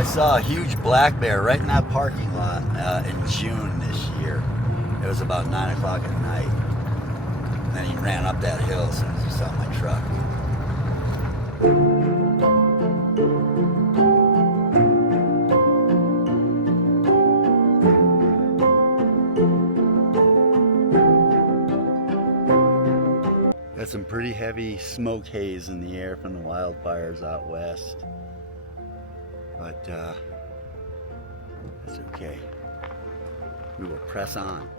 I saw a huge black bear right in that parking lot in June this year. It was about 9 o'clock at night. And then he ran up that hill as soon as he saw my truck. Got some pretty heavy smoke haze in the air from the wildfires out west. But it's okay. We will press on.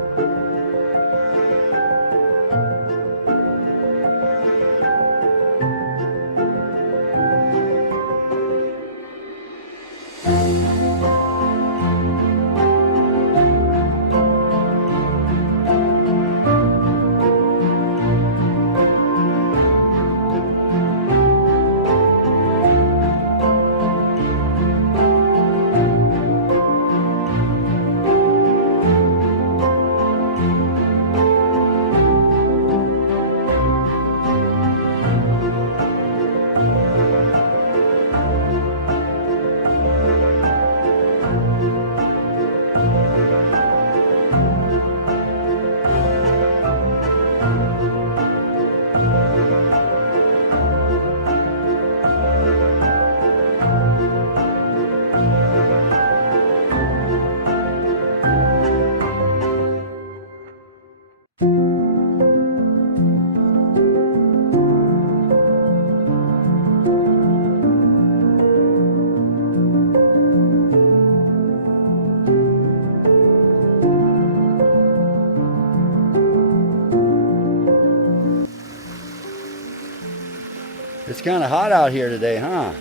It's kind of hot out here today, huh?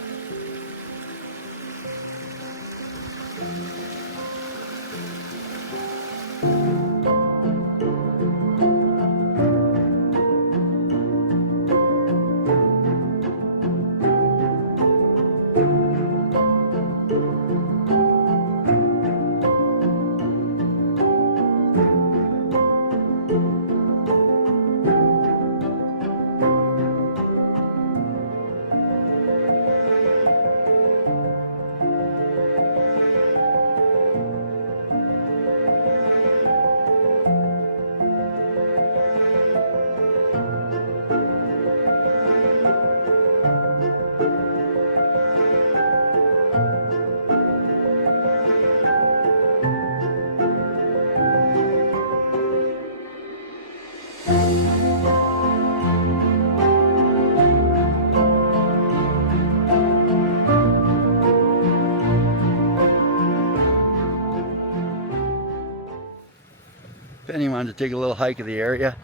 Penny wanted to take a little hike of the area.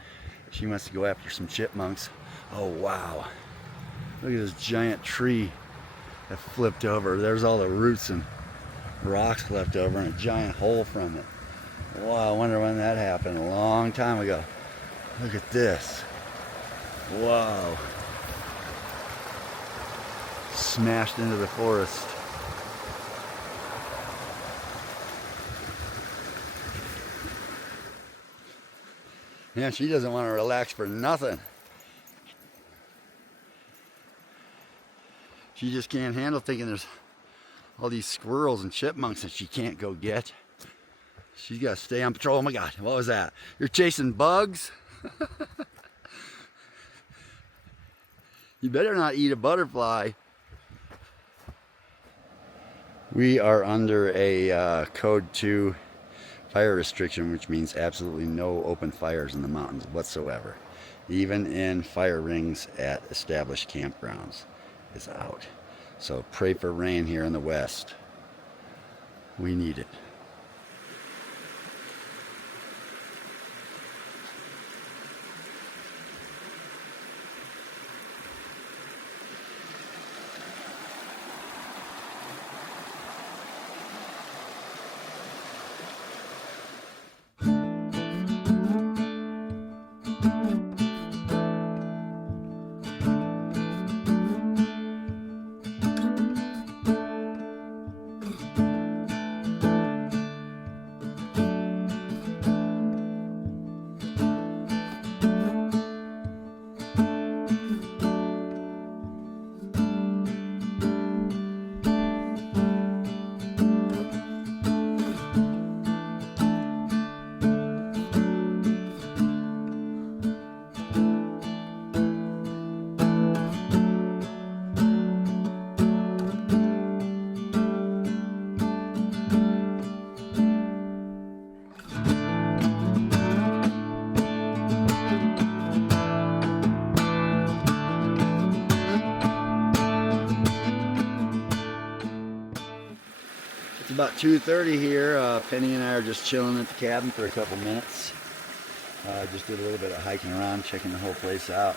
She wants to go after some chipmunks. Oh wow, look at this giant tree that flipped over. There's all the roots and rocks left over and a giant hole from it. Wow, I wonder when that happened. A long time ago. Look at this. Wow. Smashed into the forest. Yeah, she doesn't want to relax for nothing. She just can't handle thinking there's all these squirrels and chipmunks that she can't go get. She's got to stay on patrol. Oh my God, what was that? You're chasing bugs? You better not eat a butterfly. We are under a code 2 fire restriction, which means absolutely no open fires in the mountains whatsoever. Even in fire rings at established campgrounds is out. So pray for rain here in the west. We need it. about 2:30 here. Penny and I are just chilling at the cabin for a couple minutes. Just did a little bit of hiking around, checking the whole place out.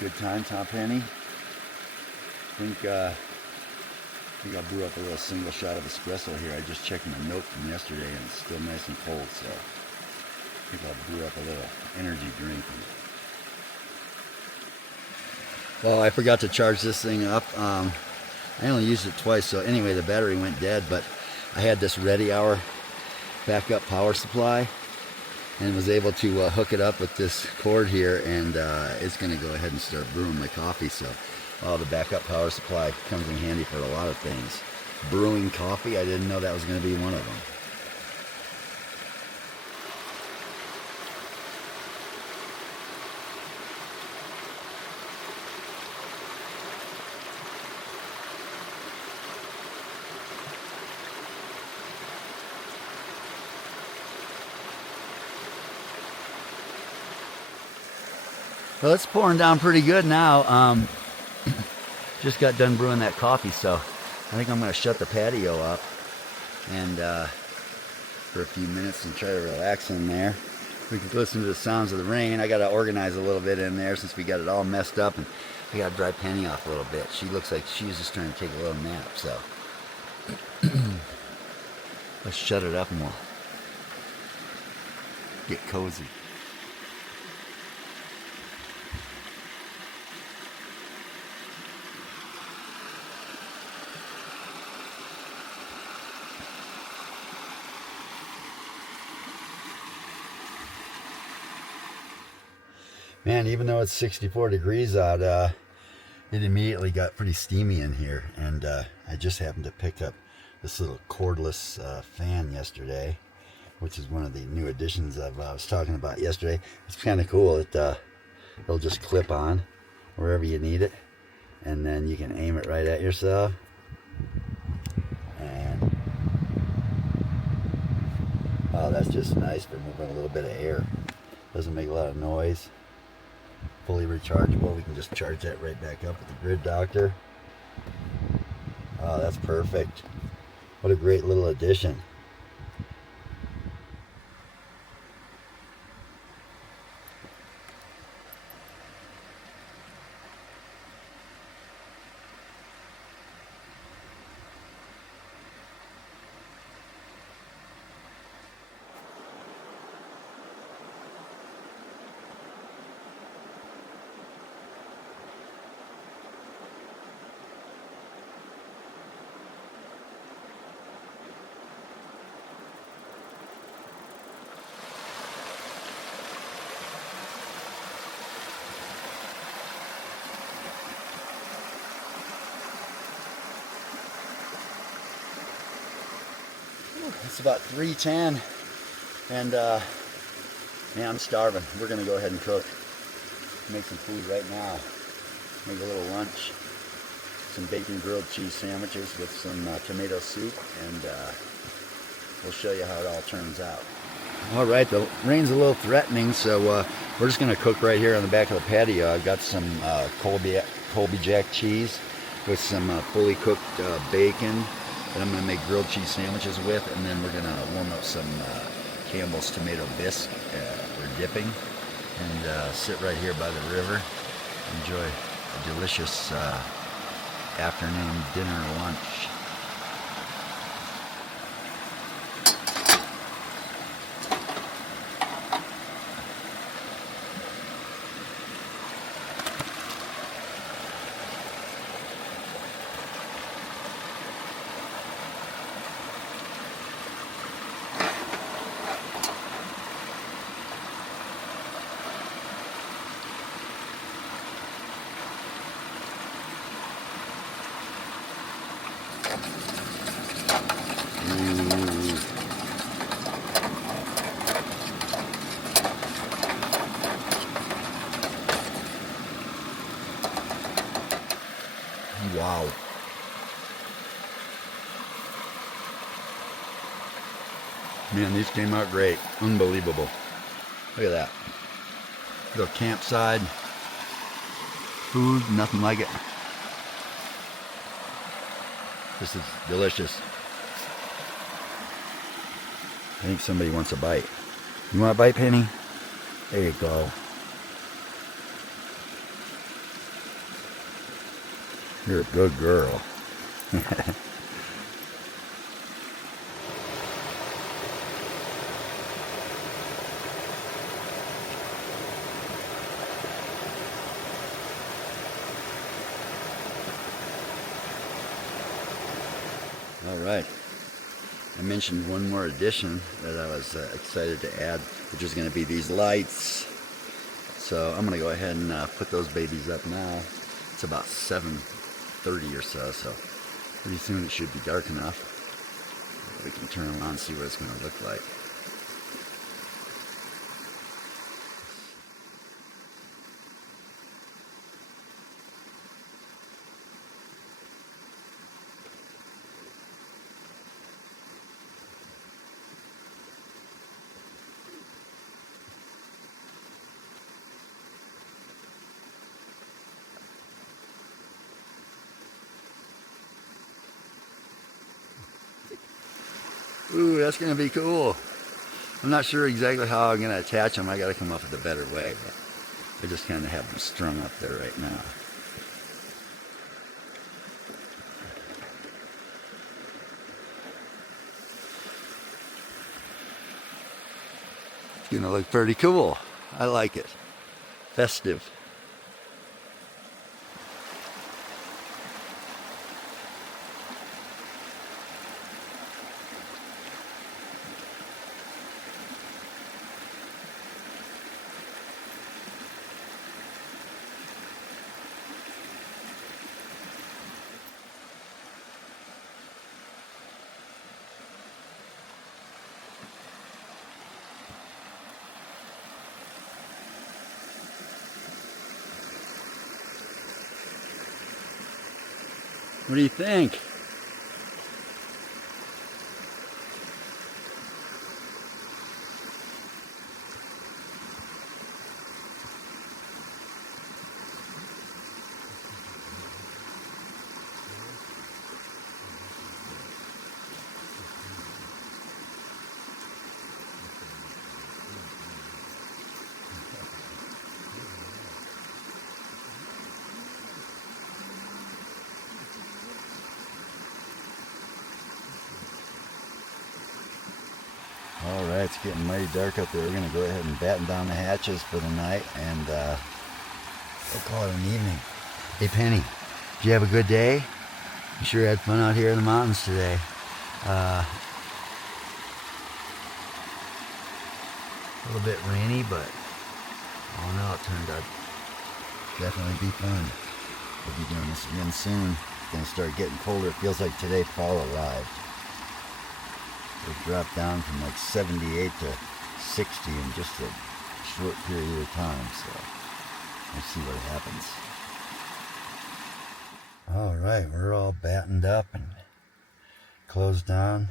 Good time, huh, Penny? I think I brew up a little single shot of espresso here. I just checked my note from yesterday and it's still nice and cold, so I think I'll brew up a little energy drink. Well, I forgot to charge this thing up. I only used it twice, so anyway, the battery went dead, but I had this Ready Hour backup power supply and was able to hook it up with this cord here, and it's going to go ahead and start brewing my coffee. So the backup power supply comes in handy for a lot of things. Brewing coffee, I didn't know that was going to be one of them. Well, it's pouring down pretty good now. Just got done brewing that coffee, so I think I'm going to shut the patio up and for a few minutes and try to relax in there. We can listen to the sounds of the rain. I got to organize a little bit in there since we got it all messed up, and I got to dry Penny off a little bit. She looks like she's just trying to take a little nap, so let's shut it up and we'll get cozy. Man, even though it's 64 degrees out, it immediately got pretty steamy in here, and I just happened to pick up this little cordless fan yesterday, which is one of the new additions I was talking about yesterday. It's kind of cool. It'll just clip on wherever you need it, and then you can aim it right at yourself. And oh, that's just nice for moving a little bit of air. Doesn't make a lot of noise. Fully rechargeable. We can just charge that right back up with the grid doctor. Oh, that's perfect. What a great little addition. It's about 3:10, and man, I'm starving. We're gonna go ahead and cook. Make some food right now. Make a little lunch. Some bacon grilled cheese sandwiches with some tomato soup, and we'll show you how it all turns out. All right, the rain's a little threatening, so we're just gonna cook right here on the back of the patio. I've got some Colby Jack cheese with some fully cooked bacon that I'm going to make grilled cheese sandwiches with, and then we're going to warm up some Campbell's tomato bisque for dipping, and sit right here by the river, enjoy a delicious afternoon dinner or lunch. Wow. Man, these came out great. Unbelievable. Look at that. Little campside. Food, nothing like it. This is delicious. I think somebody wants a bite. You want a bite, Penny? There you go. You're a good girl. All right. I mentioned one more addition that I was excited to add, which is going to be these lights. So I'm going to go ahead and put those babies up now. It's about 7:30 or so, so pretty soon it should be dark enough. We can turn them on and see what it's going to look like. Ooh, that's going to be cool. I'm not sure exactly how I'm going to attach them. I got to come up with a better way, but I just kind of have them strung up there right now. It's going to look pretty cool. I like it. Festive. What do you think? Alright, it's getting mighty dark up there. We're going to go ahead and batten down the hatches for the night, and we'll call it an evening. Hey Penny, did you have a good day? You sure had fun out here in the mountains today. A little bit rainy, but all in all it turned out to definitely be fun. We'll be doing this again soon. It's going to start getting colder. It feels like today fall arrived. It dropped down from like 78 to 60 in just a short period of time, so we'll see what happens. Alright, we're all battened up and closed down.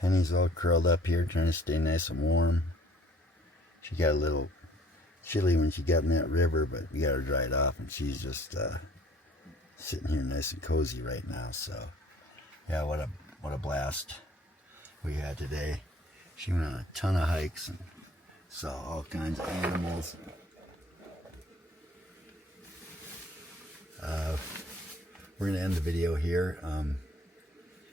Penny's all curled up here trying to stay nice and warm. She got a little chilly when she got in that river, but we got her dried off, and she's just sitting here nice and cozy right now. So yeah, what a blast we had today. She went on a ton of hikes and saw all kinds of animals. We're going to end the video here.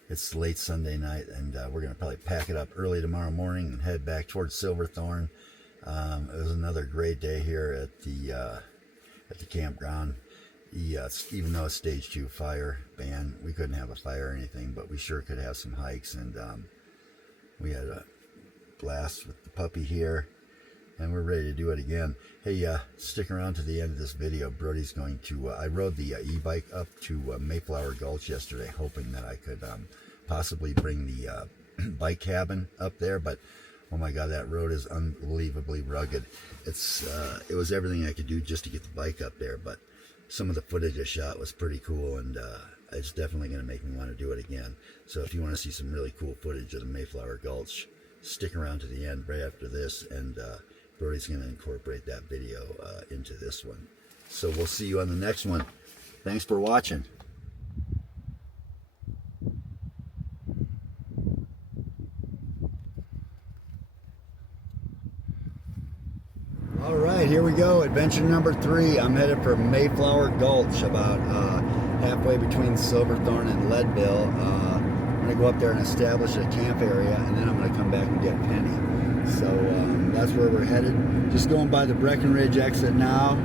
It's late Sunday night, and we're going to probably pack it up early tomorrow morning and head back towards Silverthorne. It was another great day here at the campground. Even though it's stage 2 fire ban, we couldn't have a fire or anything, but we sure could have some hikes, and we had a blast with the puppy here, and we're ready to do it again. Hey, stick around to the end of this video. Brody's going to, I rode the e-bike up to Mayflower Gulch yesterday, hoping that I could possibly bring the bike cabin up there, but oh my god, that road is unbelievably rugged. It was everything I could do just to get the bike up there, but some of the footage I shot was pretty cool, and it's definitely going to make me want to do it again. So if you want to see some really cool footage of the Mayflower Gulch, stick around to the end right after this, and Brody's going to incorporate that video into this one. So we'll see you on the next one. Thanks for watching. All right, here we go. Adventure number 3. I'm headed for Mayflower Gulch, about halfway between Silverthorne and Leadville. I'm going to go up there and establish a camp area, and then I'm going to come back and get Penny. So that's where we're headed. Just going by the Breckenridge exit now,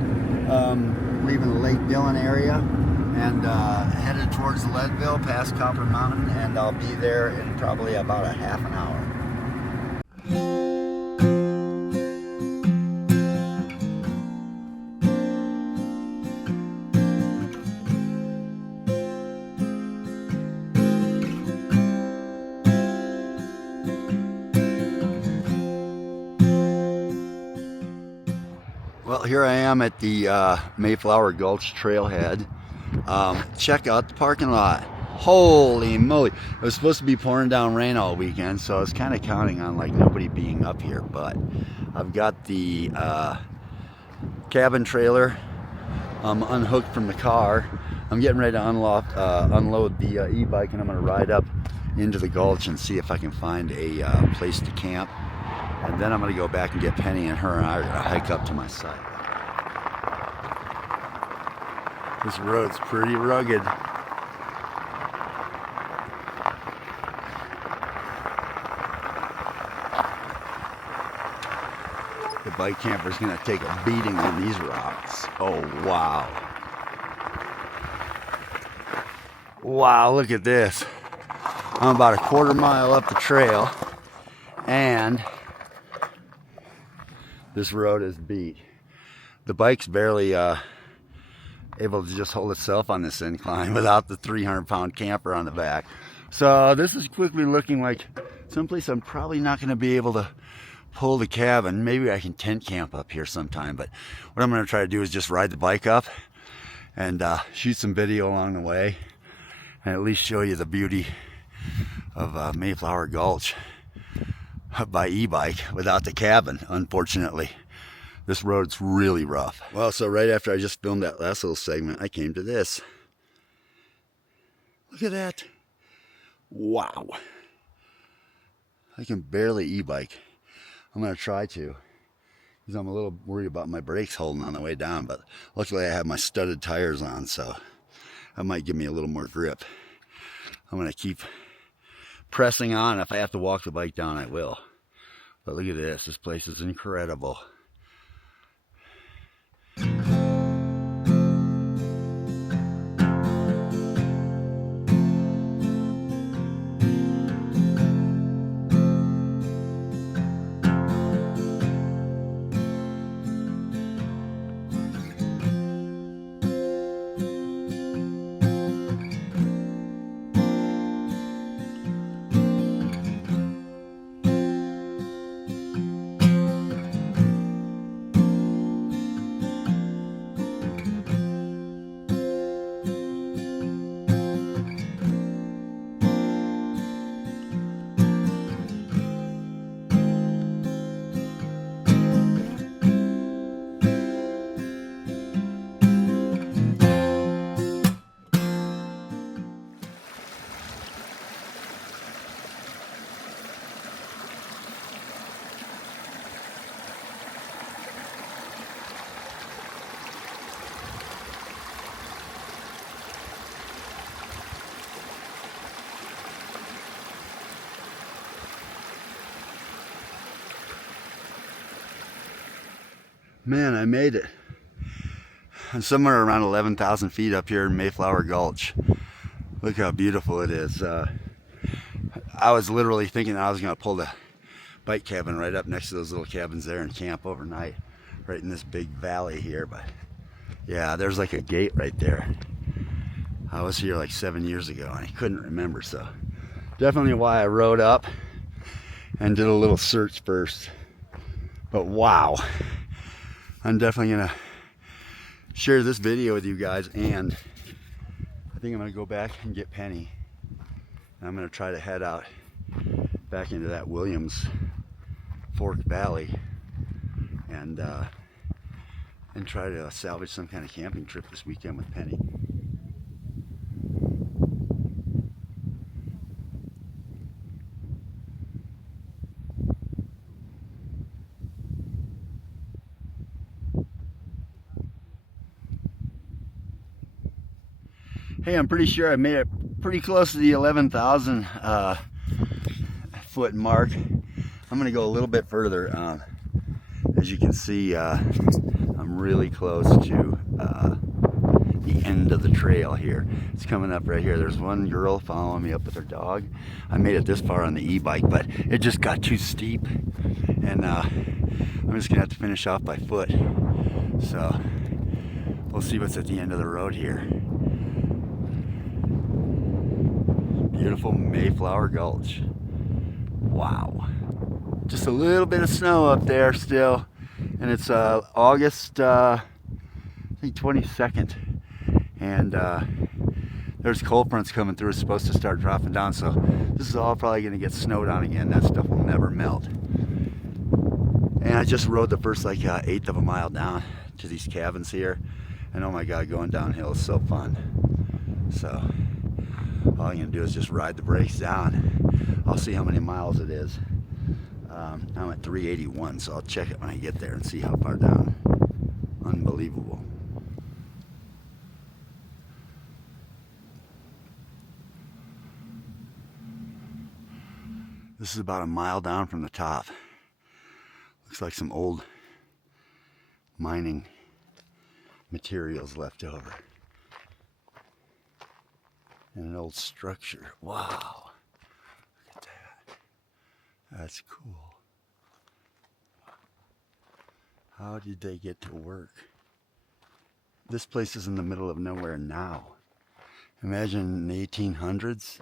leaving the Lake Dillon area, and headed towards Leadville, past Copper Mountain, and I'll be there in probably about a half an hour. Well, here I am at the Mayflower Gulch trailhead. Check out the parking lot. Holy moly. It was supposed to be pouring down rain all weekend, so I was kind of counting on like nobody being up here, but I've got the cabin trailer unhooked from the car. I'm getting ready to unload the e-bike, and I'm going to ride up into the gulch and see if I can find a place to camp. And then I'm going to go back and get Penny, and her and I are going to hike up to my site. This road's pretty rugged. The bike camper's going to take a beating on these rocks. Oh, wow. Wow, look at this. I'm about a quarter mile up the trail, and this road is beat. The bike's barely able to just hold itself on this incline without the 300-pound camper on the back. So this is quickly looking like someplace I'm probably not going to be able to pull the cabin. Maybe I can tent camp up here sometime, but what I'm going to try to do is just ride the bike up and shoot some video along the way, and at least show you the beauty of Mayflower Gulch by e-bike without the cabin. Unfortunately, this road's really rough. Well, so right after I just filmed that last little segment, I came to this. Look at that. Wow. I can barely e-bike. I'm going to try to, because I'm a little worried about my brakes holding on the way down, but luckily I have my studded tires on, so that might give me a little more grip. I'm going to keep pressing on. If I have to walk the bike down, I will. But look at this. This place is incredible. Man, I made it. I'm somewhere around 11,000 feet up here in Mayflower Gulch. Look how beautiful it is. I was literally thinking I was going to pull the bike cabin right up next to those little cabins there and camp overnight right in this big valley here. But yeah, there's like a gate right there. I was here like 7 years ago and I couldn't remember, so definitely why I rode up and did a little search first. But wow. I'm definitely going to share this video with you guys, and I think I'm going to go back and get Penny. And I'm going to try to head out back into that Williams Fork Valley and try to salvage some kind of camping trip this weekend with Penny. Hey, I'm pretty sure I made it pretty close to the 11,000 foot mark. I'm gonna go a little bit further. As you can see, I'm really close to the end of the trail here. It's coming up right here. There's one girl following me up with her dog. I made it this far on the e-bike, but it just got too steep, and I'm just gonna have to finish off by foot. So we'll see what's at the end of the road here. Beautiful Mayflower Gulch. Wow. Just a little bit of snow up there still, and it's August I think 22nd, and there's cold fronts coming through. It's supposed to start dropping down, so this is all probably going to get snowed on again. That stuff will never melt. And I just rode the first like eighth of a mile down to these cabins here, and oh my god, going downhill is so fun. So all I'm going to do is just ride the brakes down. I'll see how many miles it is. I'm at 381, so I'll check it when I get there and see how far down. Unbelievable. This is about a mile down from the top. Looks like some old mining materials left over. And an old structure. Wow. Look at that. That's cool. How did they get to work? This place is in the middle of nowhere now. Imagine in the 1800s.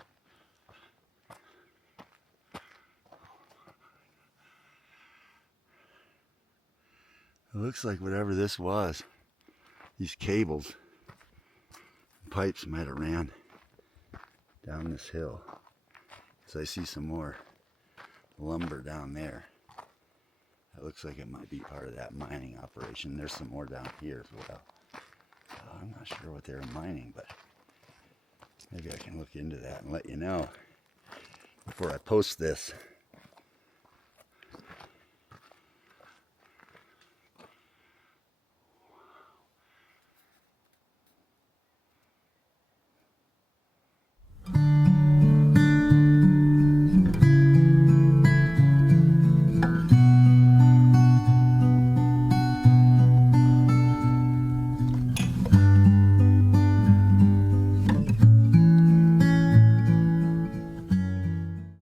It looks like whatever this was, these cables, pipes might have ran down this hill. So I see some more lumber down there. It looks like it might be part of that mining operation. There's some more down here as well. I'm not sure what they're mining, but maybe I can look into that and let you know before I post this.